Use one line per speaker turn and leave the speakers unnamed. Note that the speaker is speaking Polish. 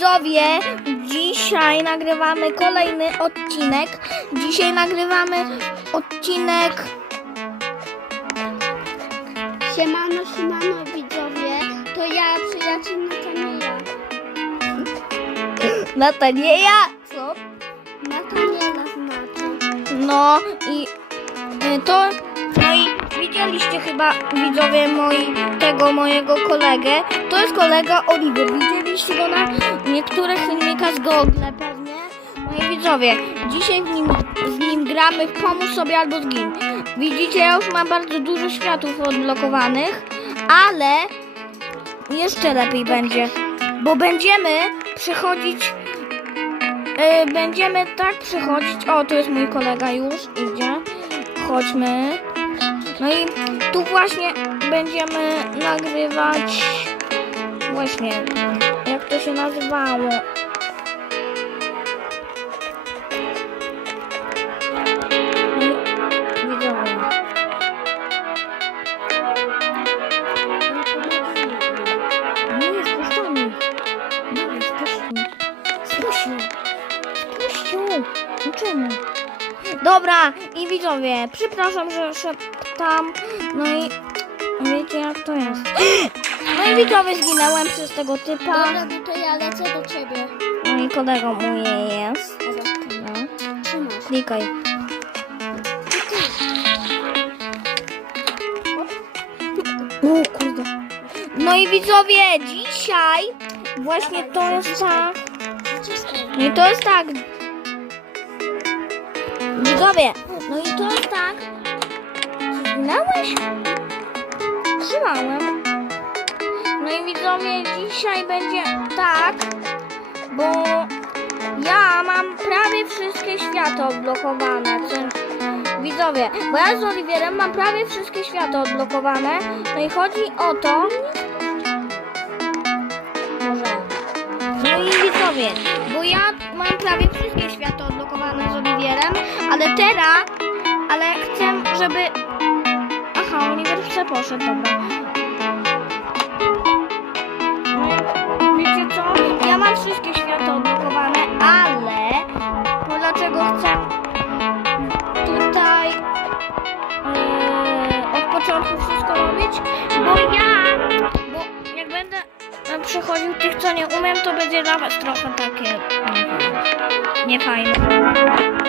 Widzowie, dzisiaj nagrywamy kolejny odcinek. Dzisiaj nagrywamy odcinek.
Siemano, siemano widzowie, to ja, przyjaciel Nataniela.
Natanieja. Co?
Nataniela znaczy.
No i y, to. No i widzieliście chyba widzowie moi, tego mojego kolegę. To jest kolega Oliver. Widzieliście go na niektórych filmikach z Google pewnie. No i widzowie, dzisiaj z nim, z nim gramy w Pomóż sobie albo zgin. Widzicie, ja już mam bardzo dużo światów odblokowanych, ale jeszcze lepiej będzie, bo będziemy przechodzić E, będziemy tak przechodzić. O, tu jest mój kolega już, idzie. Chodźmy. No i tu właśnie będziemy nagrywać. Właśnie, jak to się nazywało? No. No czemu? Dobra, i widzowie, przepraszam, że szeptam. No i wiecie jak to jest. No i widzowie, zginęłem przez tego typa.
Dobra, no to ja lecę do ciebie.
No i kolego mój jest. No. Klikaj. O kurde. No i widzowie, dzisiaj właśnie to jest tak. No i to jest tak. Widzowie, no i to jest tak. Zginąłeś? Trzymałem. No i widzowie, dzisiaj będzie tak, bo ja mam prawie wszystkie światła odblokowane. Widzowie, bo ja z Oliwierem mam prawie wszystkie światła odblokowane. No i chodzi o to. Może. No i widzowie, bo ja mam prawie wszystkie światła odblokowane z Oliwierem, ale teraz, ale chcę, żeby... Aha, Oliwier chce poszedł, dobra. Bo ja, bo jak będę przechodził tych, co nie umiem, to będzie dla was trochę takie niefajne. niefajne.